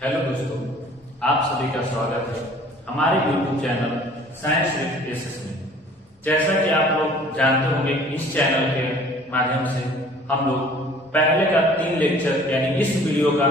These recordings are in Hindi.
हेलो दोस्तों, आप सभी का स्वागत है हमारे YouTube channel science with SS में। जैसा कि आप लोग जानते होंगे, इस चैनल के माध्यम से हम लोग पहले का 3 लेक्चर यानी इस वीडियो का,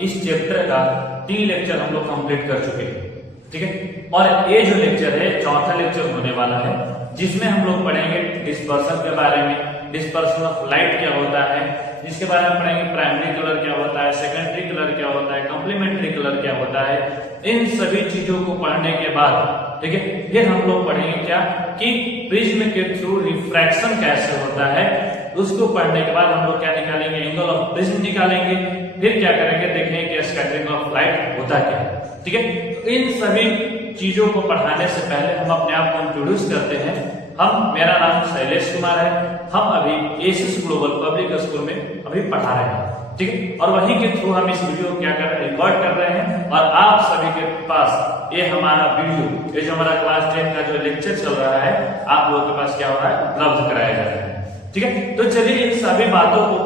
इस चैप्टर का 3 लेक्चर हम लोग कंप्लीट कर चुके हैं। ठीक है, और ये जो लेक्चर है चौथा लेक्चर होने वाला है, जिसमें हम लोग पढ़ेंगे डिस्पर्सन के बारे में। डिस्पर्सन ऑफ लाइट क्या होता है, जिसके बारे में पढ़ेंगे प्राइमरी कलर क्या होता है, सेकेंडरी कलर क्या होता है, कॉम्प्लीमेंट्री कलर क्या होता है। इन सभी चीजों को पढ़ने के बाद, ठीक है, फिर हम लोग पढ़ेंगे क्या कि प्रिज्म के थ्रू रिफ्रैक्शन कैसे होता है। उसको पढ़ने के बाद हम लोग क्या निकालेंगे, एंगल ऑफ प्रिज्म निकालेंगे। फिर क्या करेंगे, देखेंगे कि स्कैटरिंग ऑफ लाइट होता क्या है। ठीक है, इन सभी चीजों को पढ़ाने से पहले हम अपने आप को इंट्रोड्यूस करते हैं। मेरा नाम शैलेश कुमार है। हम अभी एसिस ग्लोबल पब्लिक स्कूल में अभी पढ़ा रहे हैं। ठीक है, और वहीं के थ्रू हम इस वीडियो को क्या कर रहे हैं, रिकॉर्ड कर रहे हैं। और आप सभी के पास ये हमारा वीडियो, ये जो हमारा क्लास 10 का जो लेक्चर चल रहा है, आप लोगों के पास क्या हो रहा है, उपलब्ध कराया जा रहा है। ठीक है, तो चलिए इन सभी बातों को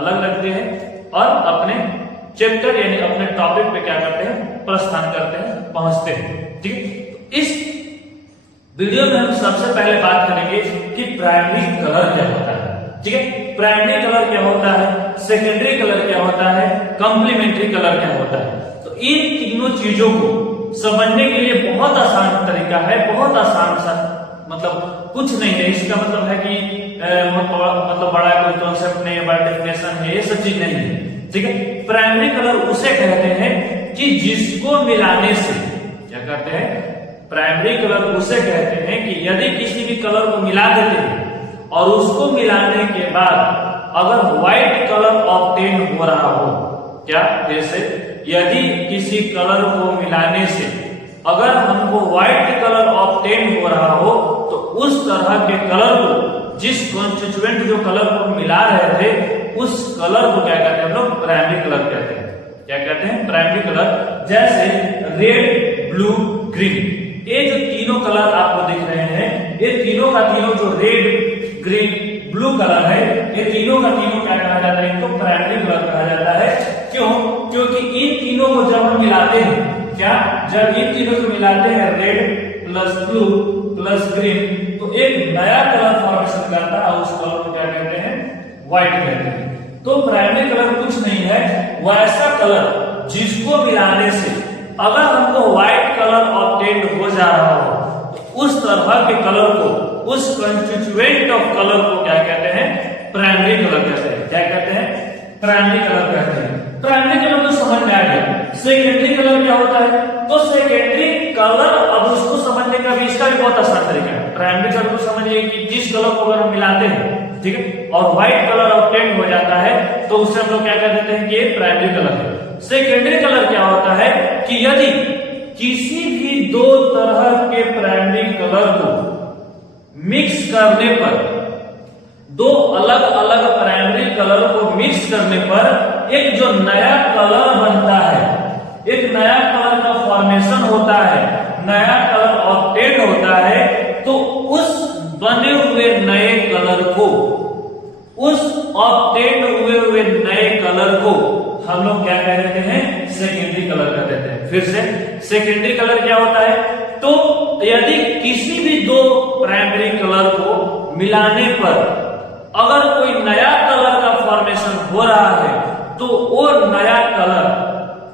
अलग रखते हैं और अपने चैप्टर यानी अपने टॉपिक पे क्या करते हैं, प्रस्थान करते हैं, पहुंचते हैं। ठीक है, इस वीडियो में हम सबसे पहले बात करेंगे कि प्राइमरी कलर क्या होता है। ठीक है, प्राइमरी कलर क्या होता है, सेकेंडरी कलर क्या होता है, कॉम्प्लीमेंट्री कलर क्या होता है। तो इन तीनों चीजों को समझने के लिए बहुत आसान तरीका है, बहुत आसान सा, मतलब कुछ नहीं है। इसका मतलब है कि मतलब बड़ा कोई कॉन्सेप्ट नहीं है, बड़ा डेफिनेशन है, ये सब चीज नहीं है। ठीक है, प्राइमरी कलर उसे कहते हैं कि जिसको मिलाने से क्या कहते हैं, प्राइमरी कलर उसे कहते हैं कि यदि किसी भी कलर को मिला देते हैं और उसको मिलाने के बाद अगर व्हाइट कलर ऑब्टेन हो रहा हो, क्या, जैसे यदि किसी कलर को मिलाने से अगर हमको व्हाइट कलर ऑब्टेन हो रहा हो, तो उस तरह के कलर को, जिस कॉन्स्टिट्यूएंट जो कलर को मिला रहे थे, उस कलर को क्या कहते हैं हम लोग, प्राइमरी कलर कहते हैं। क्या कहते हैं, प्राइमरी कलर। जैसे रेड, ब्लू, ग्रीन, ये जो तीनों कलर आपको दिख रहे हैं, ये तीनों का तीनों जो रेड, ग्रीन, ब्लू कलर है, ये तीनों का तीनों क्या कहा जाता है, इनको प्राइमरी कलर कहा जाता है। क्यों? क्योंकि इन तीनों को जब हम मिलाते हैं, क्या, जब इन तीनों को मिलाते हैं, red plus blue plus green, तो एक नया कलर फॉर्मेशन करता है। उस कलर को क्या कहते हैं, व्हाइट कहते हैं। तो प्राइमरी कलर कुछ नहीं है, वैसा कलर जिसको मिलाने से अगर हमको व्हाइट कलर ऑब्टेन हो जा रहा हो, तो उस तरह के कलर को, उस कंस्टिट्यूएंट ऑफ कलर को क्या कहते हैं, प्राइमरी कलर कहते हैं। क्या कहते हैं, प्राइमरी कलर कहते हैं। प्राइमरी कलर तो समझ में आ गया। सेकेंडरी कलर क्या होता है, तो सेकेंडरी कलर, अब उसको समझने का भी, इसका भी बहुत आसान तरीका है। प्राइमरी कलर को समझिए कि जिस कलर को अगर हम मिलाते हैं, ठीक है, और व्हाइट कलर ऑब्टेन हो जाता है, तो उससे हम लोग क्या कह देते हैं कि ये प्राइमरी कलर है। सेकेंडरी कलर क्या होता है कि यदि किसी भी दो तरह के प्राइमरी कलर को मिक्स करने पर, दो अलग अलग प्राइमरी कलर को मिक्स करने पर एक जो नया कलर बनता है, एक नया कलर का फॉर्मेशन होता है, नया कलर ऑब्टेन होता है, तो उस बने हुए नए कलर को, उस ऑब्टेन हुए नए कलर को हम लोग क्या कह देते हैं, सेकेंडरी कलर कह देते हैं। फिर से, सेकेंडरी कलर क्या होता है, तो यदि किसी भी दो प्राइमरी कलर को मिलाने पर अगर कोई नया कलर का फॉर्मेशन हो रहा है, तो वो नया कलर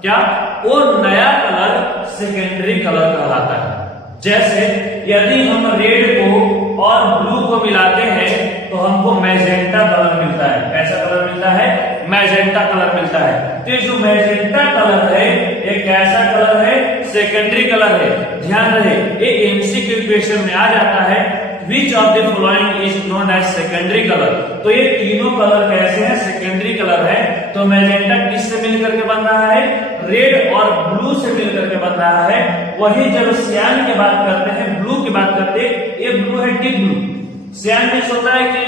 क्या, वो नया कलर सेकेंडरी कलर कहलाता है। जैसे यदि हम रेड को और ब्लू को मिलाते हैं, तो हमको मैजेंटा कलर मिलता है। कैसा कलर मिलता है, मैजेंटा कलर मिलता है। तो जो मैजेंटा कलर है, ये कैसा कलर है, सेकेंडरी कलर है। ध्यान रहे, ये एमसीक्यू क्वेश्चन में आ जाता है, which of the following is known as secondary colour. तो ये तीनों कलर कैसे हैं, सेकेंडरी कलर है। तो मैजेंटा किससे मिलकर के बन रहा है, रेड और ब्लू से मिलकर के बन रहा है। वही जब सियान की बात करते हैं, ब्लू की बात करते हैं, ये ब्लू है डीप ब्लू। सियान में होता है कि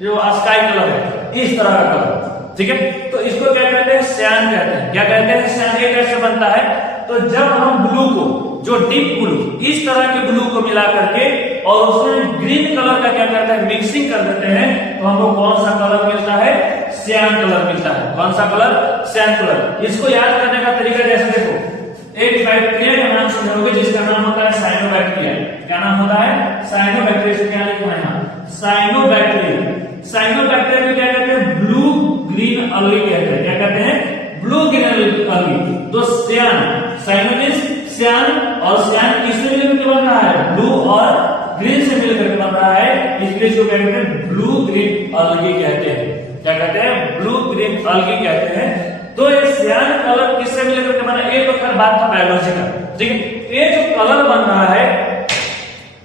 जो स्काई कलर है, इस तरह का कलर। ठीक है, तो इसको क्या कहते हैं, सियान कहते हैं। क्या कहते हैं, सियान। ये कैसे बनता है, तो जब हम ब्लू को, जो डीप ब्लू, इस तरह के ब्लू को मिला करके और उसमें ग्रीन कलर का क्या करते हैं, मिक्सिंग कर देते हैं, तो हमको कौन सा कलर मिलता है, सियान कलर मिलता है। कौन सा कलर? सियान कलर। इसको याद करने का तरीका जैसे देखो, एक बैक्टीरिया का नाम सुनोगे जिसका नाम होता है साइनोबैक्टीरिया। क्या नाम होता है? साइनोबैक्टीरिया। से क्या लिखना है यहाँ? साइनोबैक्टीरिया। साइनोबैक्टीरिया को क्या कहते हैं? ब्लू ग्रीन अलगी कहते हैं। क्या कहते हैं? Blue green अलगी। तो सियान, साइनो मींस सियान, और सियान किससे मिलकर बन रहा है? ब्लू और ग्रीन से मिलकर बन रहा है, इसलिए इसको क्या कहते हैं? ब्लू ग्रीन अलगी कहते हैं। क्या कहते हैं? ब्लू ग्रीन अलगी कहते हैं। तो ये सियान कलर किससे मिलकर बना? ये तो खैर बात था बायोलॉजी का, ठीक है। ये जो कलर बन रहा है,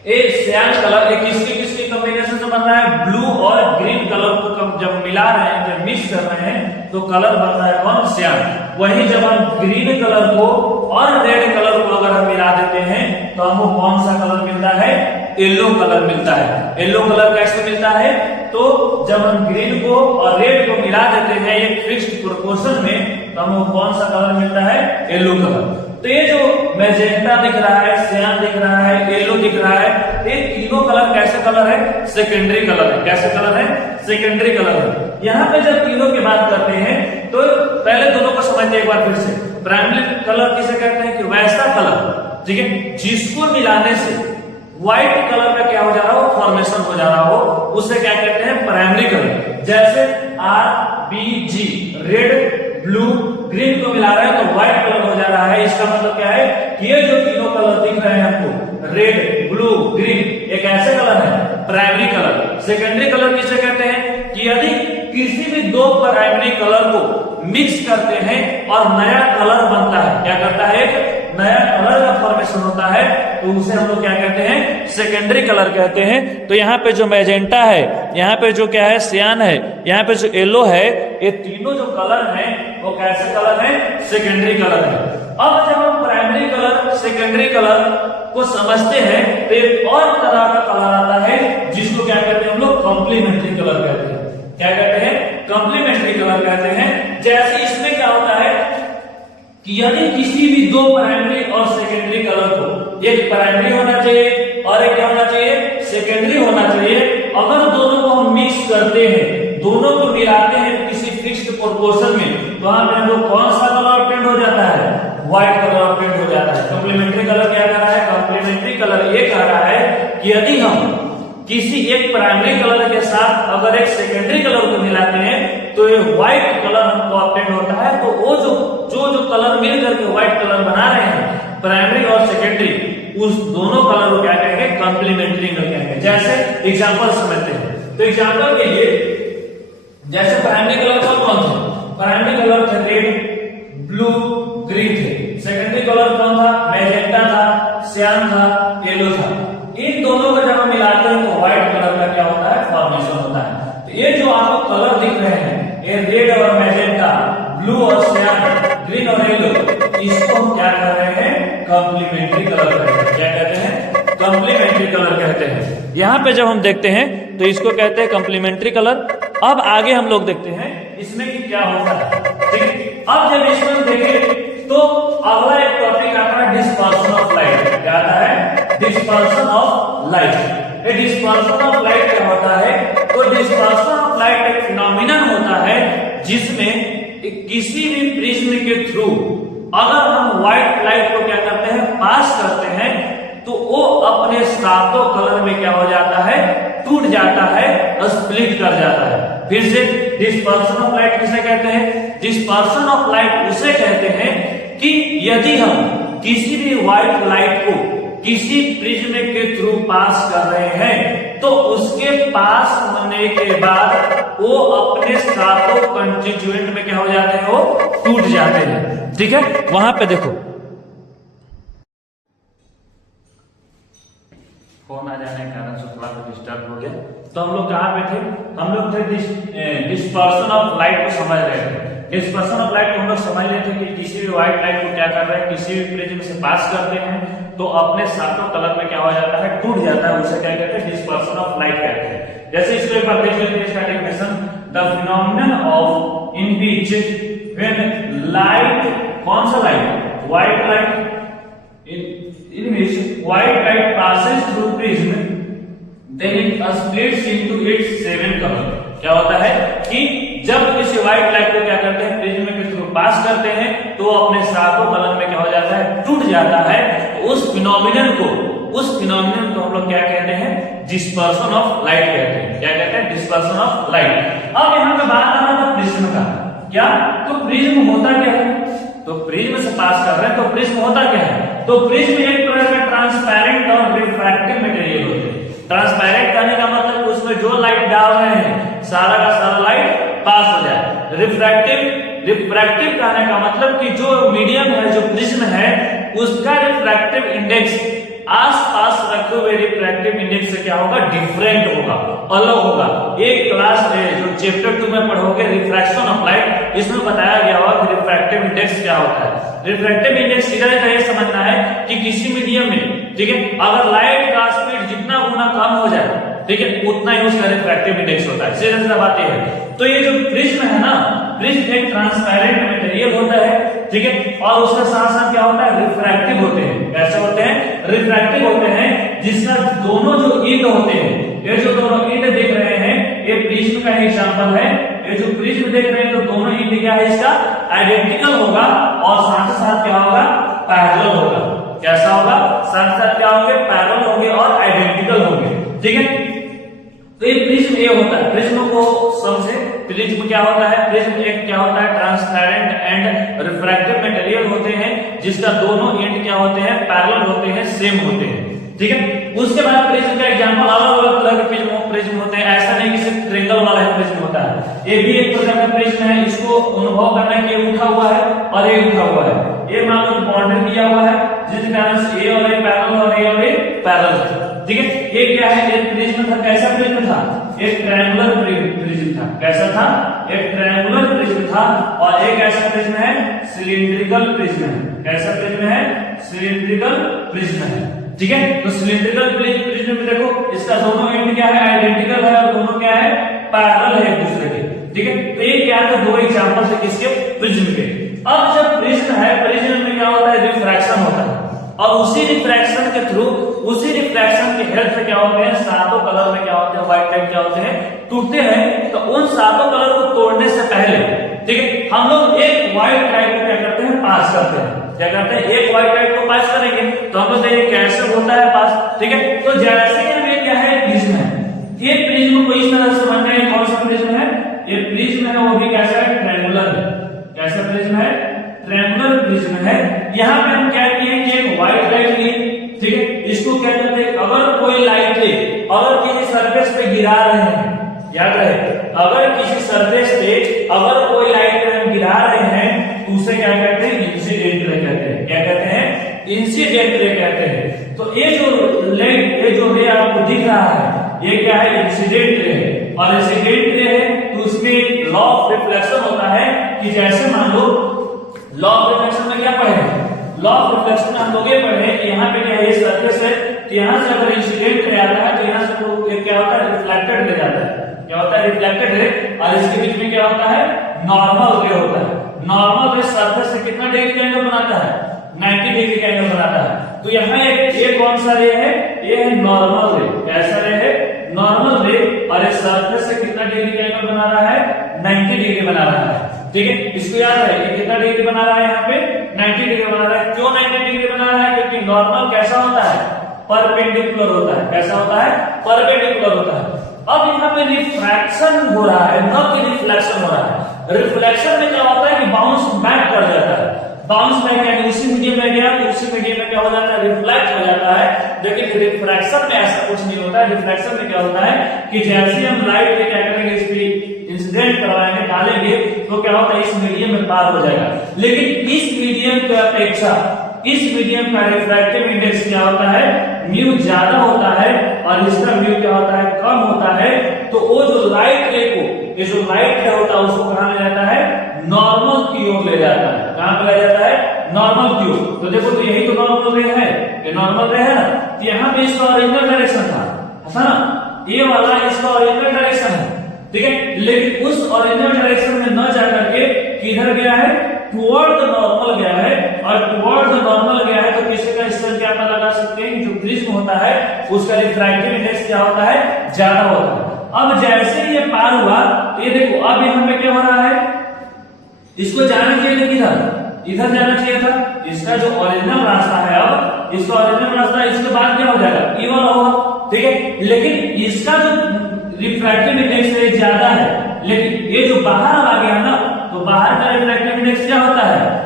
ये सियान कलर, ये किसकी कॉम्बिनेशन से बन रहा है? ब्लू और ग्रीन कलर को जब मिला रहे हैं, जब मिक्स कर रहे हैं, तो कलर बन रहा है कौन? सियान। वहीं जब हम ग्रीन कलर को और रेड कलर को अगर हम मिला देते हैं तो हमको कौन सा कलर मिलता है? येलो कलर मिलता है। येलो कलर कैसे मिलता है? तो जब हम ग्रीन को और रेड को मिला देते हैं एक फिक्स्ड प्रोपोर्शन में, तो हमको कौन सा कलर मिलता है? Yellow colour. तो ये जो मैजेंटा दिख रहा है, सियान दिख रहा है, येलो दिख रहा है, ये तीनों कलर कैसे कलर है? सेकेंडरी कलर है। कैसे कलर है? सेकेंडरी कलर है। यहाँ पे जब तीनों की बात करते हैं तो पहले दोनों को समझते हैं एक बार फिर से। प्राइमरी कलर किसे कहते हैं? कि वैसा कलर, ठीक है, जिसको मिलाने से व्हाइट कलर का क्या हो जा रहा हो? फॉर्मेशन हो जा रहा हो, उसे क्या कहते हैं? Primary colour. जैसे RBG, रेड ब्लू ग्रीन को मिला रहा है तो व्हाइट कलर हो जा रहा है। इसका मतलब क्या है? कि ये जो तीनों कलर दिख रहे हैं हमको, रेड ब्लू ग्रीन, एक ऐसे कलर है प्राइमरी कलर। सेकेंडरी कलर किसे कहते हैं? कि यदि किसी भी दो प्राइमरी कलर को मिक्स करते हैं और नया कलर बनता है, क्या करता है? एक नया कलर का फॉर्मेशन होता है, तो उसे हम लोग क्या कहते हैं? सेकेंडरी कलर कहते हैं। तो यहाँ पे जो मैजेंटा है, यहाँ पे जो क्या है? सियान है, यहाँ पे जो येलो है, ये तीनों जो कलर हैं वो कैसे कलर है? सेकेंडरी कलर है। अब जब हम प्राइमरी कलर, सेकेंडरी कलर को समझते हैं तो एक और तरह का कलर आता है जिसको क्या कहते हैं हम लोग? कॉम्प्लीमेंट्री कलर कहते हैं। क्या कहते हैं? कॉम्प्लीमेंट्री कलर कहते हैं। जैसे इसमें क्या होता है कि यदि किसी भी दो प्राइमरी और सेकेंडरी कलर को, एक प्राइमरी होना चाहिए और एक क्या होना चाहिए? सेकेंडरी होना चाहिए। अगर दोनों को हम मिक्स करते हैं, दोनों को मिलाते हैं किसी फिक्स्ड प्रोपोर्शन में, तो वहां पे हमको कौन सा कलर ऑब्टेन हो जाता है? व्हाइट कलर ऑब्टेन हो जाता है। कॉम्प्लीमेंट्री कलर क्या कह रहा है? कॉम्प्लीमेंट्री कलर ये कह रहा है कि यदि हम किसी एक प्राइमरी कलर के साथ अगर एक सेकेंडरी कलर को मिलाते हैं तो ये व्हाइट कलर हमको ऑब्टेन होता है। तो वो जो कलर मिल करके व्हाइट कलर बना रहे हैं, प्राइमरी और सेकेंडरी, उस दोनों कलर को क्या कहेंगे? कॉम्प्लीमेंट्री कहेंगे। जैसे एग्जांपल समझते हैं। तो एग्जांपल के लिए जैसे प्राइमरी कलर कौन थे? प्राइमरी कलर थे रेड ब्लू ग्रीन थे। सेकेंडरी कलर कौन था? मैजेंटा था, सियान था, येलो था। इन दोनों को जब हम मिलाते हैं तो व्हाइट कलर का क्या होता है? फॉर्मेशन होता है। तो ये जो आपको कलर दिख रहे हैं, ये रेड और मैजेंटा, ब्लू और सियान, ग्रीन और येलो, इसको हम क्या कर रहे हैं? कॉम्प्लीमेंट्री कलर कहते हैं। क्या कहते हैं? कॉम्प्लीमेंट्री कलर कहते हैं। यहाँ पे जब हम देखते हैं तो इसको कहते हैं कॉम्प्लीमेंट्री कलर। अब आगे हम लोग देखते हैं इसमें कि क्या होता है, ठीक है। अब जब इसमें देखें तो अगला एक टॉपिक आता है डिस्पर्शन ऑफ लाइट। क्या आता है? Dispersion of light. ये डिस्पर्शन ऑफ लाइट क्या होता है? तो डिस्पर्शन ऑफ लाइट एक फिनोमिनन होता है जिसमें किसी भी प्रिज्म के थ्रू अगर हम व्हाइट लाइट को क्या करते हैं? पास करते हैं, तो वो अपने सातों कलर में क्या हो जाता है? टूट जाता है, स्प्लिट कर जाता है। फिर से डिस्पर्शन ऑफ लाइट किसे कहते हैं? डिस्पर्शन ऑफ लाइट उसे कहते हैं कि यदि हम किसी भी व्हाइट लाइट को किसी प्रिज्म के थ्रू पास कर रहे हैं तो उसके पास होने के बाद वो अपने सातों कंस्टिट्यूएंट में क्या हो जाते हैं? वो टूट जाते हैं, ठीक है। वहां पे देखो फोन आ जाने के कारण से थोड़ा सा डिस्टर्ब हो गया। तो हम लोग कहाँ पे थे? हम लोग थे डिस्पर्शन ऑफ लाइट को समझ रहे थे। डिस्पर्शन ऑफ लाइट को हम लोग समझ रहे थे कि किसी भी व्हाइट लाइट को क्या कर रहे हैं? किसी भी प्रिज्म से पास करते हैं तो अपने सातों कलर में क्या हो जाता है? टूट जाता है। उसे क्या कहते हैं? डिस्पर्शन ऑफ लाइट कहते हैं। जैसे इसको एक बार देख लेते हैं इसका definition. The phenomenon of in which when light, कौन सा light? White light, in which white light passes through prism, then it splits into its 7 color। क्या होता है कि जब इस किसी व्हाइट लाइट को क्या करते हैं, प्रिज्म के थ्रू पास करते हैं तो अपने सातों कलर में क्या हो जाता है, टूट जाता है। तो उस फिनोमिनन को हम लोग क्या कहते हैं, डिस्पर्शन ऑफ लाइट कहते हैं। क्या कहते हैं, डिस्पर्शन ऑफ लाइट। अब यहाँ पे बात आ रहा था प्रिज्म का, क्या तो प्रिज्म होता क्या है, तो प्रिज्म से पास कर रहे हैं तो प्रिज्म होता क्या है, तो प्रिज्म एक प्रकार का ट्रांसपेरेंट और रिफ्रैक्टिव मटेरियल होते हैं। ट्रांसपेरेंट कहने का मतलब उसमें जो लाइट डाल रहे हैं सारा का सारा लाइट पास हो जाए। रिफ्रैक्टिव कहने का मतलब कि जो मीडियम है, जो प्रिज्म है, उसका रिफ्रैक्टिव इंडेक्स आसपास रखे हुए रिफ्रैक्टिव इंडेक्स से क्या होगा, डिफरेंट होगा, अलग होगा। एक क्लास जो चैप्टर 2 में पढ़ोगे रिफ्रैक्शन ऑफ लाइट, इसमें बताया गया होगा कि रिफ्रैक्टिव इंडेक्स क्या होता है। रिफ्रैक्टिव इंडेक्स सीधा ये समझना है कि किसी मीडियम में, ठीक है, अगर लाइट का स्पीड जितना गुना कम हो जाए, ठीक है, उतना ही उसका रिफ्रैक्टिव इंडेक्स होता है। सीधा सीधा बात ये है। तो ये जो प्रिज्म है ना, प्रिज्म एक ट्रांसपेरेंट मटेरियल होता है, ठीक है, और उसके साथ साथ क्या होता है, रिफ्रैक्टिव होते हैं। कैसे होते हैं, रिफ्रैक्टिव होते हैं, जिसका दोनों जो इंड होते हैं, ये जो दोनों इंड देख रहे हैं, ये प्रिज्म का एग्जांपल है। ये जो प्रिज्म देख रहे हैं तो दोनों इंड क्या है, इसका आइडेंटिकल होगा और साथ साथ क्या होगा, पैरेलल होगा। कैसा होगा, साथ साथ क्या होंगे, पैरेलल होंगे और आइडेंटिकल होंगे, ठीक है। तो ये प्रिज्म ये होता है। प्रिज्म को समझे, प्रिज्म क्या होता है, प्रिज्म एक क्या होता है, ट्रांसपेरेंट एंड रिफ्रैक्टिव मटेरियल होते हैं, जिसका दोनों एंड क्या होते हैं, पैरेलल होते हैं, सेम होते हैं, ठीक है। उसके बाद प्रिज्म का एग्जांपल अलग अलग तरह के प्रिज्म होते हैं। ऐसा नहीं कि सिर्फ ट्रायंगल वाला है प्रिज्म होता है, ये भी एक प्रकार का प्रिज्म है। इसको अनुभव करना है कि ये उठा हुआ है और ये उठा हुआ है, ये मान लो बाउंड्री दिया हुआ है, जिस कारण से ए और ए पैरेलल और ए और ए पैरेलल, ठीक है। ये क्या है, एक प्रिज्म था। कैसा प्रिज्म था, एक ट्रायंगुलर प्रिज्म था। कैसा था, एक ट्रायंगुलर प्रिज्म था। और एक ऐसा प्रिज्म है, सिलिंड्रिकल प्रिज्म है। कैसा प्रिज्म है, सिलिंड्रिकल प्रिज्म है, ठीक है। तो सिलिंड्रिकल प्रिज्म में देखो, इसका दोनों एंड क्या है, आइडेंटिकल है और दोनों क्या है, पैरेलल है एक दूसरे के, ठीक है। तो ये क्या है, दो एग्जांपल है किसके, प्रिज्म के। अब जब प्रिज्म है, प्रिज्म में क्या होता है, रिफ्रैक्शन होता है, और उसी रिफ्रैक्शन के थ्रू, उसी रिफ्रैक्शन के हेल्प से क्या होते हैं, सातों कलर में क्या होते हैं, व्हाइट लाइट क्या होते हैं, टूटते हैं। तो उन सातों कलर को तोड़ने से पहले, ठीक है, हम लोग एक व्हाइट लाइट को क्या करते हैं, पास करते हैं। क्या करते हैं, एक व्हाइट लाइट को पास करेंगे तो हम लोग ये कैसे होता है पास, ठीक है। तो जैसे हमें क्या है, प्रिज्म है, ये प्रिज्म को इस तरह से समझना है। कौन सा प्रिज्म है, ये प्रिज्म है, वो भी कैसा है, ट्रायंगुलर है। कैसा प्रिज्म है, ट्रायंगुलर प्रिज्म है। यहाँ पे हम क्या किए कि एक व्हाइट लाइट लिए, ठीक है, इसको क्या कहते हैं, अगर कोई लाइट ले, अगर किसी सरफेस पे गिरा रहे हैं, याद रहे, अगर किसी सरफेस पे अगर कोई लाइट हम गिरा रहे हैं तो उसे क्या कहते हैं, इंसिडेंट रे कहते हैं। क्या कहते हैं, इंसिडेंट रे कहते हैं। तो ये जो लाइट, ये जो रे आपको दिख रहा है, ये क्या है, इंसिडेंट रे है। और इंसिडेंट रे है तो उसमें लॉ ऑफ रिफ्लेक्शन होता है कि जैसे मान लो, लॉ ऑफ रिफ्लेक्शन में क्या पढ़े, लॉ ऑफ रिफ्लेक्शन में हम लोग ये पढ़े कि यहाँ पे क्या है, सरफेस है, तो यहाँ से अगर इंसिडेंट रे आता है तो यहाँ से तो क्या होता है, रिफ्लेक्टेड रे जाता है। क्या होता है, रिफ्लेक्टेड रे। और इसके बीच में क्या होता है, नॉर्मल रे होता है। नॉर्मल रे सरफेस से कितना डिग्री का एंगल बनाता है, 90 डिग्री का एंगल बनाता है। तो यहाँ एक कौन सा रे है, ये है नॉर्मल रे। कैसा रे है, नॉर्मल रे। और इस सरफेस से कितना डिग्री का एंगल बना रहा है, 90 डिग्री बना रहा है, ठीक है। इसको याद है, ये कितना डिग्री बना रहा है, यहाँ पे 90 डिग्री बना रहा है। क्यों 90 डिग्री बना रहा है, क्योंकि नॉर्मल कैसा होता है, परपेंडिकुलर होता है। कैसा होता है, परपेंडिकुलर होता है। अब यहाँ पे रिफ्रैक्शन हो रहा है, न कि रिफ्लेक्शन हो रहा है। रिफ्लेक्शन में क्या होता है कि बाउंस बैक कर जाता है। बाउंस बैक यानी उसी मीडियम में गया तो उसी मीडियम में क्या हो जाता है, रिफ्लेक्ट हो जाता है। लेकिन रिफ्रैक्शन में ऐसा कुछ नहीं होता है। रिफ्लेक्शन में क्या होता है कि जैसे हम लाइट के क्या करेंगे, इस पे इंसिडेंट करवाएंगे, डालेंगे, तो क्या होता है, इस मीडियम में पार हो जाएगा। लेकिन इस मीडियम की अपेक्षा इस मीडियम का रिफ्रैक्टिव इंडेक्स क्या होता है, म्यू ज्यादा होता है और इसका म्यू क्या होता है, कम होता है। तो वो जो लाइट रे को, ये जो लाइट रे होता है उसको कहां ले जाता है, नॉर्मल की ओर ले जाता है। कहां पे ले जाता है, नॉर्मल की ओर। तो देखो, तो यही तो नॉर्मल रे है, ये नॉर्मल रे है ना। तो यहाँ पे इसका ओरिजिनल डायरेक्शन था, है ना, ये वाला इसका ओरिजिनल डायरेक्शन है, ठीक है। लेकिन उस ओरिजिनल डायरेक्शन में न जाकर के किधर गया है, टुवर्ड द नॉर्मल गया है। और टुवर्ड द नॉर्मल गया है तो किसी का इससे क्या पता लगा सकते हैं, जो प्रिज्म होता है उसका रिफ्रैक्टिव इंडेक्स क्या होता है, ज्यादा होता है। अब जैसे ये पार हुआ तो ये देखो अब यहाँ पे क्या हो रहा है, इसको जाना चाहिए था किधर, इधर जाना चाहिए था। इसका जो ओरिजिनल रास्ता है, अब इसका ओरिजिनल रास्ता इसके बाद क्या हो जाएगा, ई वाला होगा, ठीक है। लेकिन इसका जो रिफ्रैक्टिव इंडेक्स है ज्यादा है, लेकिन ये जो बाहर आ गया ना, तो बाहर का रिफ्रैक्टिव इंडेक्स क्या होता है,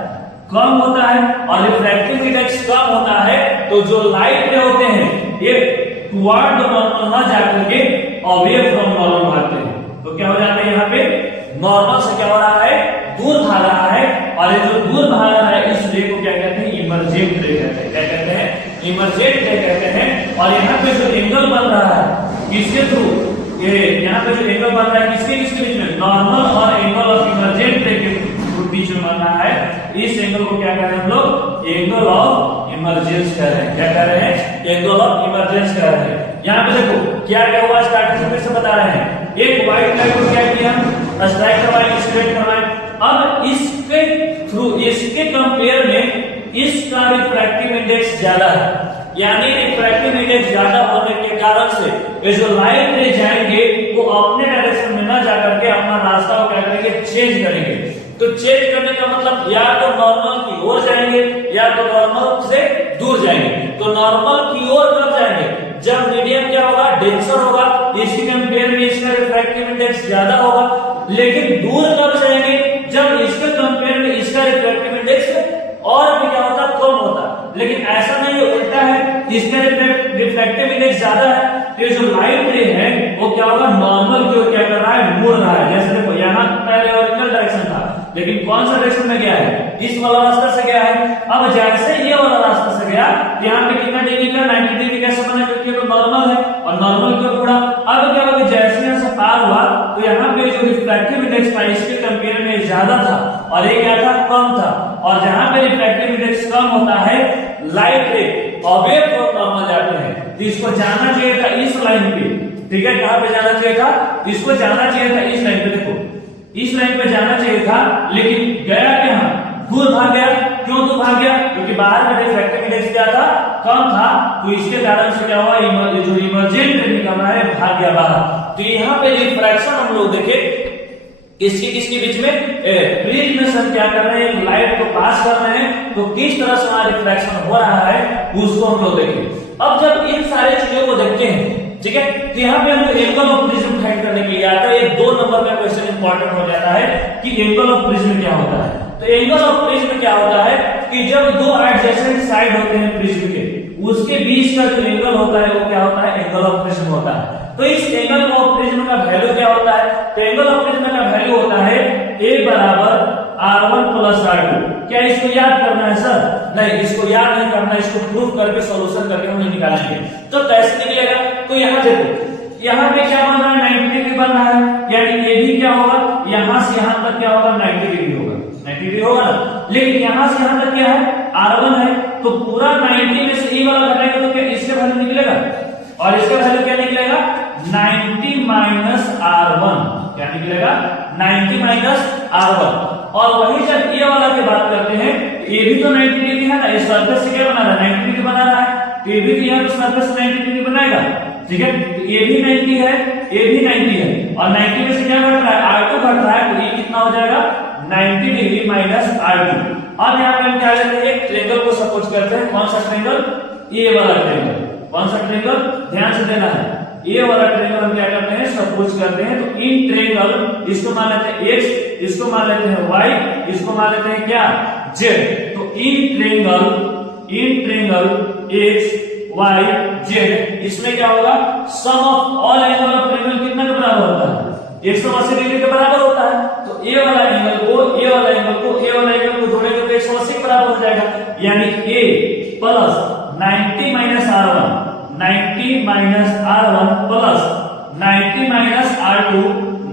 कम होता है। और रिफ्रैक्टिव इंडेक्स कम होता है तो जो लाइट रे होते हैं ये टुवर्ड द नॉर्मल ना जाकर के अवे फ्रॉम नॉर्मल भागते हैं। तो क्या हो जाता है, यहाँ पे नॉर्मल से क्या हो रहा है, दूर भाग रहा है। और ये जो दूर भाग रहा है इस रे को क्या कहते हैं, इमर्जेंट रे कहते हैं। क्या कहते हैं, इमर्जेंट रे कहते हैं। और यहाँ पे जो एंगल बन रहा है किसके थ्रू, ये यहाँ पे जो एंगल बन रहा है किसके किसके बीच में, नॉर्मल और एंगल ऑफ इमर्जेंट रे के बीच में बन रहा है। इस एंगल को क्या कह रहे हैं हम लोग, एंगल ऑफ इमर्जेंस कह रहे हैं। क्या कह रहे हैं, एंगल ऑफ इमर्जेंस कह रहे हैं। यहाँ पे देखो क्या क्या हुआ, स्टार्टिंग से फिर से बता रहे हैं। एक व्हाइट लाइट को क्या किया, स्ट्राइक करवाए, स्ट्रेट करवाए। अब इसके थ्रू, इसके कंपेयर में इसका रिफ्रैक्टिव इंडेक्स ज्यादा है, यानी रिफ्रैक्टिव इंडेक्स ज्यादा होने के कारण से ये जो लाइट रे जाएंगे वो अपने डायरेक्शन में ना जाकर के अपना रास्ता को क्या करेंगे, चेंज करेंगे। तो चेंज करने का मतलब या तो नॉर्मल की ओर जाएंगे या तो नॉर्मल से दूर जाएंगे। तो नॉर्मल की ओर कब जाएंगे, जब मीडियम क्या होगा, डेंसर होगा, इसके कंपेयर में इसका रिफ्रैक्टिव इंडेक्स ज्यादा होगा। लेकिन दूर कब जाएंगे, जब इसके कंपेयर में इसका रिफ्रैक्टिव इंडेक्स और भी क्या होता, कम होता। लेकिन ऐसा नहीं, उल्टा है, इसका रिफ्रैक्टिव इंडेक्स ज्यादा है तो जो लाइट रे है वो क्या होगा, नॉर्मल की ओर क्या कर रहा है, मुड़ रहा है। जैसे देखो यहाँ पहले ओरिजिनल डायरेक्शन था, लेकिन कौन सा डायरेक्शन में गया है, इस वाला रास्ता से गया है। अब जैसे ये वाला रास्ता से गया, यहाँ पे कितना डिग्री का, 90 डिग्री कैसे बना, क्योंकि तो नॉर्मल है और नॉर्मल की ओर मुड़ा। अब क्या होगा, जैसे यहाँ से पार हुआ तो यहाँ पे जो रिफ्रैक्टिव इंडेक्स था इसके कंपेयर में ज्यादा था और ये क्या था, कम था। और जहां पे रिफ्रैक्टिव इंडेक्स कम होता है, लाइट रे अवे फ्रॉम नॉर्मल जाते हैं, तो इसको जाना चाहिए था इस लाइन पे, ठीक है। कहां पे जाना चाहिए था, इसको जाना चाहिए था इस लाइन पे। देखो इस लाइन पे जाना चाहिए था, लेकिन गया कहां, दूर भाग गया। क्यों दूर भाग गया, क्योंकि बाहर का रिफ्रैक्टिव इंडेक्स क्या था, कम था। तो इसके कारण से क्या हुआ, जो इमर्जेंट रे निकल रहा है भाग गया बाहर। तो यहाँ पे रिफ्रैक्शन हम लोग देखे किसके किसके बीच में, प्रिज्म में सब क्या कर रहे हैं, लाइट को पास कर रहे हैं। तो किस तरह से हमारा रिफ्रैक्शन हो रहा है उसको हम लोग देखें। अब जब इन सारे चीजों को देखते हैं, ठीक है, तो यहाँ पे हम एंगल ऑफ प्रिज्म फाइंड करने के लिए आता है। ये 2 नंबर का क्वेश्चन इंपॉर्टेंट हो जाता है कि एंगल ऑफ प्रिज्म क्या होता है। तो एंगल ऑफ प्रिज्म क्या होता है कि जब 2 एडजेसेंट साइड होते हैं प्रिज्म के, उसके बीच का जो एंगल होता है वो क्या होता है, एंगल ऑफ प्रिज्म होता है। तो इस एंगल ऑफ प्रिज्म का वैल्यू क्या होता है, तो एंगल ऑफ प्रिज्म का वैल्यू होता है a बराबर r1 प्लस r2। क्या इसको याद करना है सर, नहीं इसको याद नहीं करना, इसको प्रूव करके सॉल्यूशन करके हम निकालेंगे। तो कैसे निकलेगा, तो यहाँ देखो यहाँ पे क्या बन रहा है, 90 डिग्री बन रहा है, यानी ये भी क्या होगा, यहाँ से यहाँ तक क्या होगा, 90 डिग्री होगा, 90 डिग्री होगा ना। लेकिन यहाँ से यहाँ तक क्या है, r1 है, तो पूरा 90 में से e वाला घटाएगा तो क्या इसका वैल्यू निकलेगा, और इसका वैल्यू क्या निकलेगा, 90 माइनस r1। क्या निकलेगा, 90 माइनस r1। और वही जब ये वाला की बात करते हैं, ये भी तो 90 डिग्री है ना, इस सर्कल से क्या बना रहा है, 90 डिग्री बना रहा है। तो ये भी तो यहाँ पे सर्कल से 90 डिग्री बनाएगा, ठीक है। तो ये भी 90 है, ये भी 90 है, और 90 में से क्या घट रहा है, r2 घट रहा है। तो ये कितना हो जाएगा, 90 डिग्री माइनस r2। अब यहाँ पे हम क्या लेते हैं, एक ट्रायंगल को सपोज करते हैं। कौन सा ट्रायंगल, ये वाला ट्रायंगल। कौन सा ट्रायंगल, ध्यान से देना है, ये वाला ट्रायंगल हम क्या करते हैं, सपोज करते हैं। तो इन ट्रायंगल, इसको मान लेते हैं x, इसको मान लेते हैं y, इसको मान लेते हैं क्या, z। तो in triangle x y z, इसमें क्या होगा, sum of all angle of triangle कितना के बराबर होता है, 180 डिग्री के बराबर होता है। तो ए वाला एंगल को ए वाला एंगल को जोड़ेंगे तो 180 के बराबर हो जाएगा, यानी a plus 90 minus r1, 90 minus r1 plus 90 minus r2,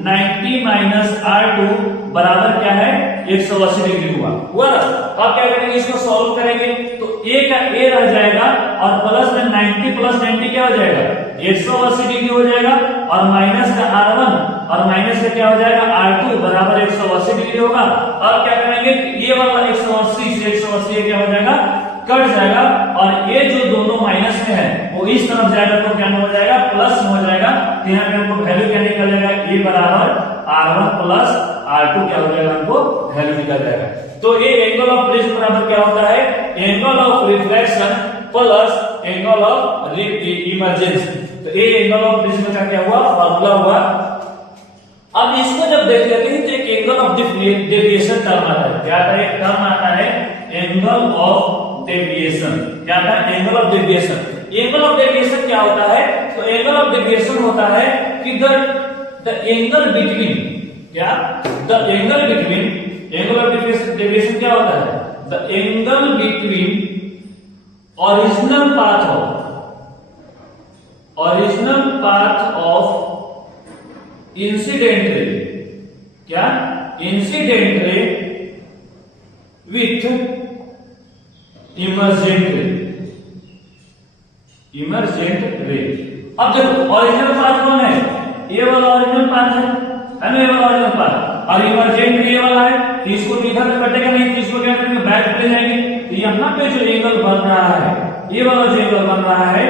90 minus r2 बराबर क्या है, 180 डिग्री हुआ ना। अब क्या करेंगे, इसको सॉल्व करेंगे तो a का a रह जाएगा और प्लस में 90 प्लस 90 क्या हो जाएगा, 180 डिग्री हो जाएगा, और माइनस का r1 और माइनस का क्या हो जाएगा, r2 बराबर 180 डिग्री होगा। अब क्या करेंगे, ये वाला 180 से 180 क्या हो जाएगा, कट जाएगा, और ये जो दोनों माइनस में है वो इस तरफ जाएगा तो क्या हो जाएगा, प्लस में हो जाएगा। तो यहाँ पे हमको वैल्यू क्या निकल जाएगा, ए बराबर R1 प्लस R2 क्या हो जाएगा, हमको वैल्यू निकल जाएगा। तो ये एंगल ऑफ प्रिज्म बराबर क्या होता है, angle of reflection plus angle of emergency. तो ये एंगल ऑफ प्रिज्म का क्या हुआ, फॉर्मूला हुआ। अब इसको जब देख लेते हैं तो एक एंगल ऑफ डेविएशन टर्म आता है। क्या आता है, टर्म आता है एंगल ऑफ डेविएशन। क्या आता है, angle of deviation. Angle of deviation क्या होता है, तो एंगल ऑफ डेविएशन होता है कि द एंगल बिटवीन, क्या, the angle between, angle of deviation क्या होता है, the angle between original path of incident ray, क्या, इंसिडेंट रे विथ इमर्जेंट रे, इमर्जेंट रे। अब देखो ओरिजिनल पाथ कौन है, ये वाला ओरिजिनल पाथ है ना, ये वाला ओरिजिनल पाथ, और इमर्जेंट ये वाला है। तो इसको इधर से कटेगा नहीं, तो इसको क्या करेंगे, बैक ले जाएंगे। तो यहाँ पे जो एंगल बन रहा है, ये वाला जो एंगल बन रहा है,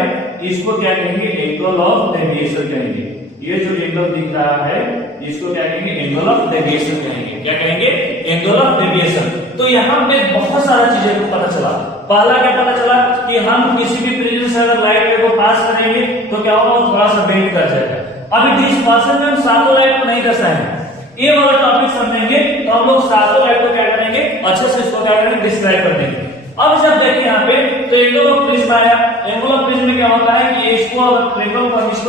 इसको क्या कहेंगे, एंगल ऑफ डेविएशन कहेंगे। ये जो एंगल दिख रहा है इसको क्या कहेंगे, एंगल ऑफ डेविएशन कहेंगे। क्या कहेंगे, एंगल ऑफ डेविएशन। तो यहाँ पे बहुत सारा चीजें को पता चला। पहला क्या पता चला कि हम किसी भी प्रिज्म से अगर लाइट को पास करेंगे तो क्या होगा, थोड़ा सा बेंड कर जाएगा। अभी डिस्पर्शन में हम सातों लाइट को नहीं दर्शाएंगे, ये वाला टॉपिक समझेंगे तो हम लोग सातों लाइट को क्या करेंगे, अच्छे से इसको क्या करेंगे, डिस्क्राइब कर देंगे। अब जब देखिए यहाँ पे तो एंगल ऑफ प्रिज्म आया। एंगल ऑफ प्रिज्म में क्या होता है कि इसको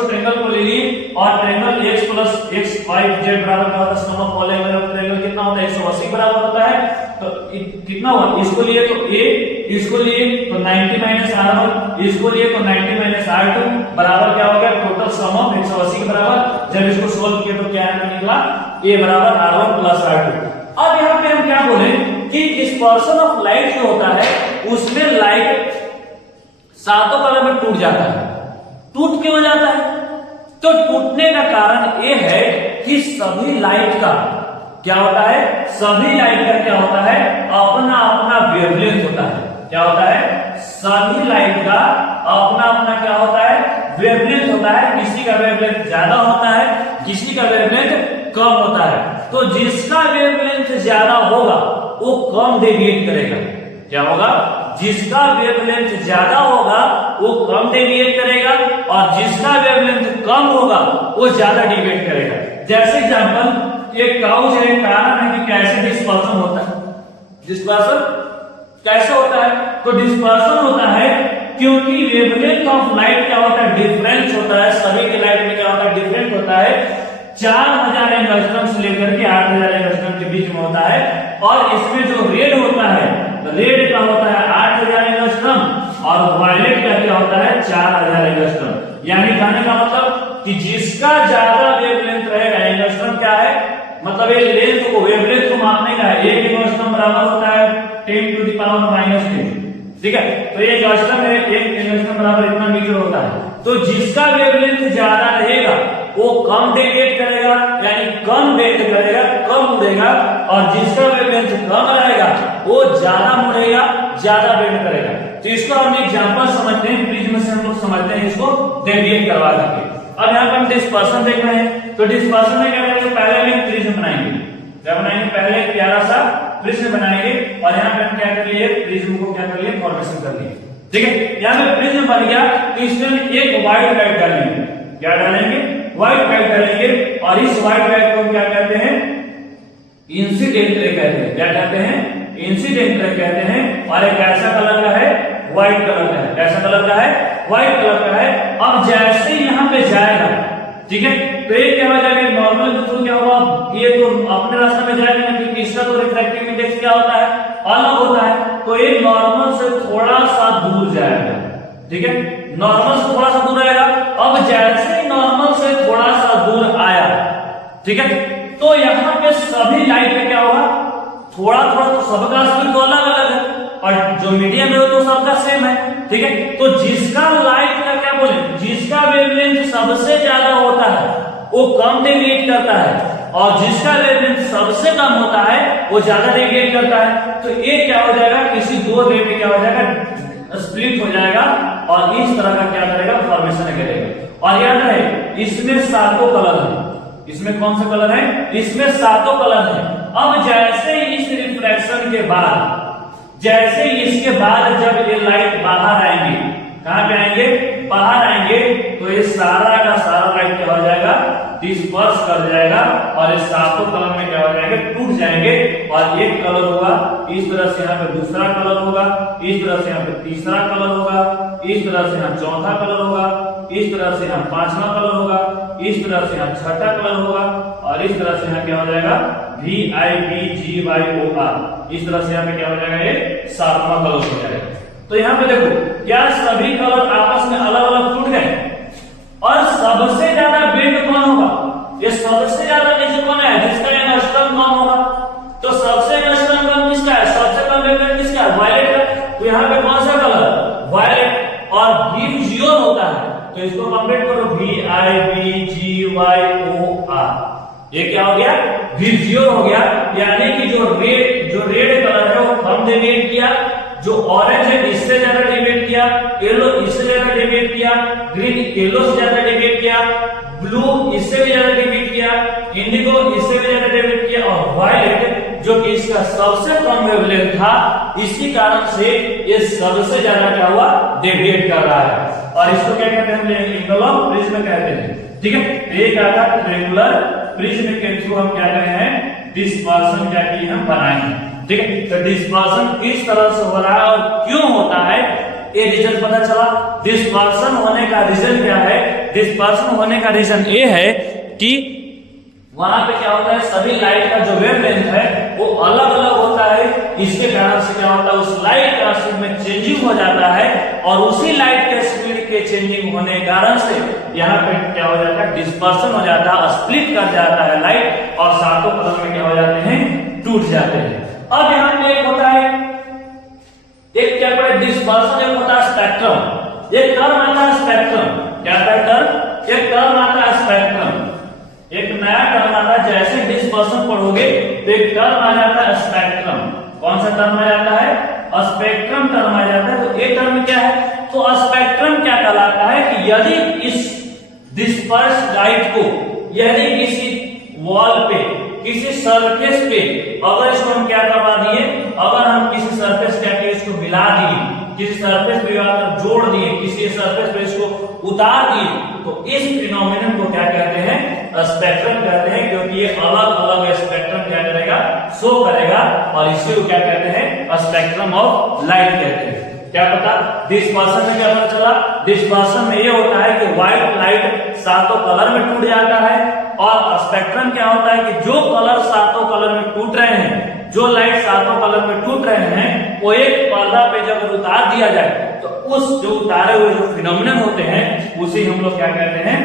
ट्रायंगल को ले लिए और triangle x plus x y z बराबर क्या होता है, sum of all angle of triangle कितना होता है, 180 बराबर होता है। तो कितना हुआ, इसको लिए तो a, इसको लिए तो 90 माइनस R1, इसको लिए तो 90 माइनस R2 बराबर क्या हो गया, टोटल सम ऑफ 180 के बराबर। जब इसको सोल्व किया तो क्या निकला, a बराबर R1 प्लस R2। अब यहाँ पे हम क्या बोले कि डिस्पर्शन ऑफ लाइट जो होता है उसमें लाइट सातों कलर में टूट जाता है। टूट क्यों जाता है, तो टूटने का कारण ये है कि सभी लाइट का क्या होता है, सभी लाइट का क्या होता है, अपना अपना वेवलेंथ होता है। क्या होता है, सभी लाइट का अपना अपना क्या होता है, वेवलेंथ होता है। किसी का वेवलेंथ ज्यादा होता है, किसी का वेवलेंथ कम होता है। तो जिसका वेवलेंथ ज्यादा होगा वो कम डेविएट करेगा। क्या होगा, जिसका वेवलेंथ ज्यादा होगा वो कम डेविएट करेगा और जिसका वेवलेंथ कम होगा वो ज्यादा डेविएट करेगा। जैसे एग्जांपल, एक काउच है, कारण है कि कैसे डिस्पर्शन होता है। डिस्पर्शन कैसे होता है, तो डिस्पर्शन होता है क्योंकि वेवलेंथ ऑफ लाइट क्या होता है, डिफरेंस होता है। सभी के लाइट में क्या होता है, डिफरेंट होता है। 4000 एंगस्ट्रॉम से लेकर के 8000 एंगस्ट्रॉम के बीच में होता है। और इसमें जो रेड होता है, रेड का होता है 8000 एंगस्ट्रॉम और वायलेट का क्या होता है 4000 एंगस्ट्रॉम। यानी कहने का मतलब कि जिसका ज्यादा वेवलेंथ रहेगा, एंगस्ट्रॉम क्या है, मतलब ये लेंथ को, वेवलेंथ को मापने का है। 1 एंगस्ट्रॉम बराबर होता है 10⁻⁻⁻⁰। ठीक है, तो ये एंगस्ट्रॉम है, 1 एंगस्ट्रॉम बराबर इतना मीटर होता है। तो जिसका वेवलेंथ ज्यादा रहेगा वो कम डेविएट करेगा, यानी कम बेंड करेगा, कम मुड़ेगा। और जिसका वेवलेंथ कम रहेगा वो ज्यादा मुड़ेगा, ज्यादा बेंड करेगा। तो इसको हम एग्जांपल समझते हैं, प्रिज्म से हम लोग समझते हैं इसको डेविएट करवा करके। अब यहाँ पे हम डिस्पर्शन देख रहे हैं, तो डिस्पर्शन में क्या करेंगे, पहले हम प्रिज्म बनाएंगे। क्या बनाएंगे, पहले एक प्यारा सा प्रिज्म बनाएंगे और यहाँ पे हम क्या कर लिए, प्रिज्म को क्या कर लिए, फॉर्मेशन कर लिए। ठीक है, यहाँ पे प्रिज्म बन गया तो इसमें एक व्हाइट लाइट डालेंगे। क्या डालेंगे, व्हाइट लाइट डालेंगे। और इस व्हाइट लाइट को हम क्या कहते हैं, इंसिडेंट रे कहते हैं। क्या कहते हैं, इंसिडेंट रे कहते हैं। और एक ऐसा कलर का है, व्हाइट कलर का है। कैसा कलर का है, व्हाइट कलर का है। अब जैसे यहाँ पे जाएगा, ठीक है, तो ये क्या हो जाएगा, नॉर्मल के थ्रू क्या होगा, ये तो अपने रास्ते में जाएगा ना, क्योंकि इसका तो रिफ्रैक्टिव इंडेक्स क्या होता है, अलग होता है। तो ये नॉर्मल से थोड़ा सा दूर जाएगा। ठीक है, नॉर्मल से थोड़ा सा दूर आएगा। अब जैसे ही नॉर्मल से थोड़ा सा दूर आया, ठीक है, तो यहाँ पे सभी लाइट में क्या होगा, थोड़ा थोड़ा तो सबका स्पीड तो अलग अलग है और जो मीडियम है तो सबका सेम है। ठीक है, तो जिसका लाइट का क्या बोले, जिसका वेवलेंथ सबसे ज्यादा होता है वो कम डेविएट करता है और जिसका वेवलेंथ सबसे कम होता है वो ज्यादा डेविएट करता है। तो ये क्या हो जाएगा, किसी दो रे में क्या हो जाएगा, स्प्लिट हो जाएगा और इस तरह का क्या करेगा, फॉर्मेशन करेगा। और याद रहे इसमें 7 कलर है, इसमें कौन सा कलर है, इसमें 7 कलर है। अब जैसे इस रिफ्रैक्शन के बाद, जैसे इसके बाद जब ये लाइट बाहर आएंगे, कहां पे आएंगे, बाहर आएंगे, तो ये सारा का सारा लाइट क्या हो जाएगा, डिस्पर्स कर जाएगा और ये 7 कलर में क्या हो जाएंगे, टूट जाएंगे। और एक कलर होगा इस तरह से, यहाँ पे दूसरा कलर होगा इस तरह से, यहाँ पे तीसरा कलर होगा इस तरह से, यहाँ चौथा कलर होगा इस तरह से, यहाँ 5वां कलर होगा इस तरह से, यहाँ 6ठा कलर होगा और इस तरह से यहाँ क्या हो जाएगा, VIBGYOR, इस तरह से यहाँ पे क्या हो जाएगा, ये 7वां कलर हो जाएगा। तो यहाँ पे देखो क्या सभी कलर आपस में अलग अलग टूट गए, और सबसे ज्यादा बेंड कौन होगा, ये सबसे ज्यादा नीचे कौन है, जिसका एंगस्ट्रम कम होगा। तो सबसे एंगस्ट्रम कम किसका है, सबसे कम वेवलेंथ किसका है, वायलेट का। तो यहाँ पे कौन सा कलर, वायलेट, और विजियोन होता है, तो इसको कंप्लीट करो, VIBGYOR, ये क्या हो गया, विजियोन हो गया। यानी कि जो रेड कलर है वो कम डेविएट किया, जो ऑरेंज है इससे ज्यादा डेविएट किया, येलो इससे ज्यादा डेविएट किया, ग्रीन येलो से ज्यादा डेविएट किया, ब्लू इससे भी ज्यादा डेविएट किया, इंडिगो इससे भी ज्यादा डेविएट किया, और वायलेट जो कि इसका सबसे कम वेवलेंथ था, इसी कारण से ये सबसे ज्यादा क्या हुआ, डेविएट कर रहा है। और इसको क्या कहते हैं, एंगुलर प्रिज्म कहते हैं। ठीक है, एक आता ट्रायंगुलर प्रिज्म के थ्रू हम क्या कर रहे हैं, डिस्पर्सन क्या की हम बनाएंगे। ठीक है, तो डिस्पर्सन किस तरह से हो रहा है और क्यों होता है, ये रीजन पता चला। डिस्पर्सन होने का रीजन क्या है, डिस्पर्सन होने का रीजन ये है कि वहां पे क्या होता है, सभी लाइट का जो वेवलेंथ है वो अलग अलग होता है। इसके कारण से क्या होता है, उस लाइट का स्पीड में चेंजिंग हो जाता है, और उसी लाइट के स्पीड के चेंजिंग होने के कारण से यहाँ पे क्या हो जाता है, डिस्पर्सन हो जाता है, स्प्लिट कर जाता है लाइट, और 7 कलर में क्या हो जाते हैं, टूट जाते हैं। अब यहाँ पे एक होता है, एक क्या पड़े, डिस्पर्सन, एक होता है स्पेक्ट्रम। एक टर्म आता है स्पेक्ट्रम, क्या आता है टर्म, एक टर्म आता है स्पेक्ट्रम, एक नया टर्म आता है। जैसे डिस्पर्सन पढ़ोगे तो एक टर्म आ जाता है स्पेक्ट्रम। कौन सा टर्म आ जाता है, स्पेक्ट्रम टर्म आ जाता है। तो एक टर्म क्या है, तो स्पेक्ट्रम क्या कहलाता है कि यदि इस डिस्पर्स लाइट को, यदि किसी वॉल पे, किसी सरफेस पे अगर इसको हम क्या करवा दिए, अगर हम किसी सरफेस क्या किए, इसको मिला दिए, किसी सरफेस पे जोड़ दिए, किसी सरफेस पे इसको उतार दिए, तो इस फिनोमिनन को क्या कहते हैं, स्पेक्ट्रम कहते हैं। क्योंकि ये अलग अलग स्पेक्ट्रम क्या करेगा, शो करेगा, और इसी को क्या कहते हैं, स्पेक्ट्रम ऑफ लाइट कहते हैं। क्या पता डिस्पर्सन में क्या पता चला, डिस्पर्सन में ये होता है कि व्हाइट लाइट 7 कलर में टूट जाता है, और स्पेक्ट्रम क्या होता है कि जो कलर 7 कलर में टूट रहे हैं, जो लाइट 7 कलर में टूट रहे हैं, वो एक पर्दा पे जब उतार दिया जाए तो उस जो उतारे हुए जो फिनोमिनन होते हैं उसे हम लोग क्या कहते हैं,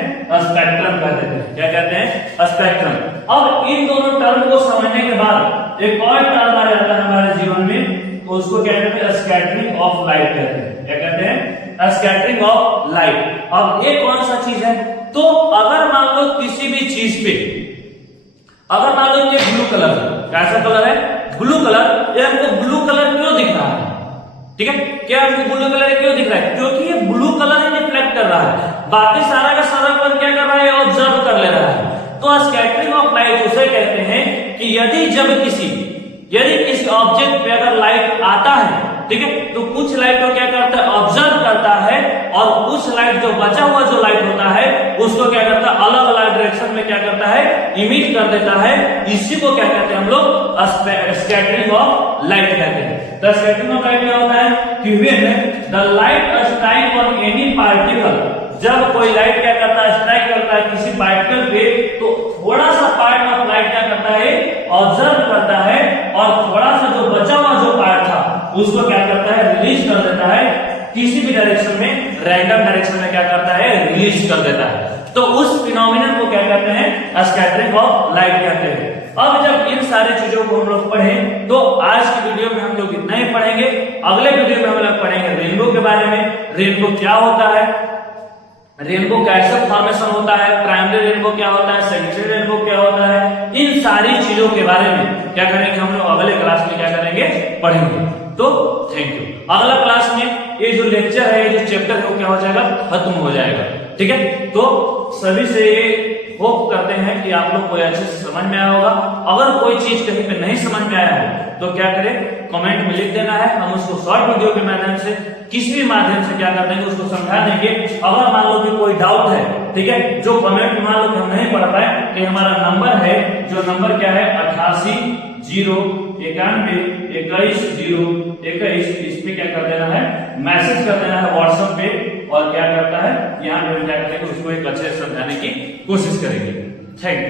स्पेक्ट्रम कहते हैं। क्या कहते हैं, स्पेक्ट्रम। अब इन दोनों टर्म को समझने के बाद एक और टर्म आ जाता है हमारे जीवन में, तो उसको क्या कहते हैं, स्कैटरिंग ऑफ लाइट कहते हैं। क्या कहते हैं, स्कैटरिंग ऑफ लाइट। अब ये कौन सा चीज है, तो अगर मान लो किसी भी चीज पे, अगर मान लो ये ब्लू कलर, कैसा कलर है, ब्लू कलर, ये हमको ब्लू कलर क्यों दिख रहा है, ठीक है, क्या हमको ब्लू कलर क्यों दिख रहा है, क्योंकि ये ब्लू कलर ही रिफ्लेक्ट कर रहा है, बाकी सारा का सारा कलर क्या कर रहा है, ऑब्जर्व कर ले रहा है। तो स्कैटरिंग ऑफ लाइट उसे कहते हैं कि यदि किसी ऑब्जेक्ट पे अगर लाइट आता है, ठीक है, तो कुछ लाइट को क्या करता है, ऑब्जर्व करता है, और कुछ लाइट जो बचा हुआ जो लाइट होता है उसको क्या करता है, अलग अलग डायरेक्शन में क्या करता है, इमिट कर देता है। इसी को क्या कहते हैं हम लोग, स्कैटरिंग ऑफ लाइट कहते हैं। द स्कैटरिंग ऑफ लाइट क्या होता है कि when the light strike on any particle, जब कोई लाइट क्या करता है, स्ट्राइक करता है किसी पार्टिकल पे, तो थोड़ा सा पार्ट ऑफ लाइट क्या करता है, ऑब्जर्व करता है, और थोड़ा सा जो बचा हुआ जो पार्ट था उसको क्या करता है, रिलीज कर देता है किसी भी डायरेक्शन में, रैंडम डायरेक्शन में क्या करता है, रिलीज कर देता है। तो उस फिनोमिनन को क्या कहते हैं, स्कैटरिंग ऑफ लाइट कहते हैं। अब जब इन सारी चीजों को हम लोग पढ़ें, तो आज की वीडियो में हम लोग इतना ही पढ़ेंगे। अगले वीडियो में हम लोग पढ़ेंगे रेनबो के बारे में, रेनबो क्या होता है, रेनबो कैसे फॉर्मेशन होता है, प्राइमरी रेनबो क्या होता है, सेकेंडरी रेनबो क्या होता है, इन सारी चीजों के बारे में क्या करेंगे हम लोग अगले क्लास में क्या करेंगे, पढ़ेंगे। तो थैंक यू। अगला क्लास में ये जो लेक्चर है, ये जो चैप्टर है, वो क्या हो जाएगा, खत्म हो जाएगा। ठीक है, तो सभी से ये होप करते हैं कि आप लोग को अच्छे से समझ में आया होगा। अगर कोई चीज कहीं पे नहीं समझ में आया हो तो क्या करें, कमेंट में लिख देना है, हम उसको शॉर्ट वीडियो के माध्यम से, किसी भी माध्यम से क्या कर देंगे, उसको समझा देंगे। अगर मान लो कि कोई डाउट है, ठीक है, जो कमेंट में मान लो कि हम नहीं पढ़ पाए, तो हमारा नंबर है, जो नंबर क्या है 88092121, इस पे क्या कर देना है, मैसेज कर देना है व्हाट्सएप पे, और क्या करता है, यहाँ पे हम क्या करेंगे, उसको एक अच्छे से समझाने की कोशिश करेंगे। Thank you.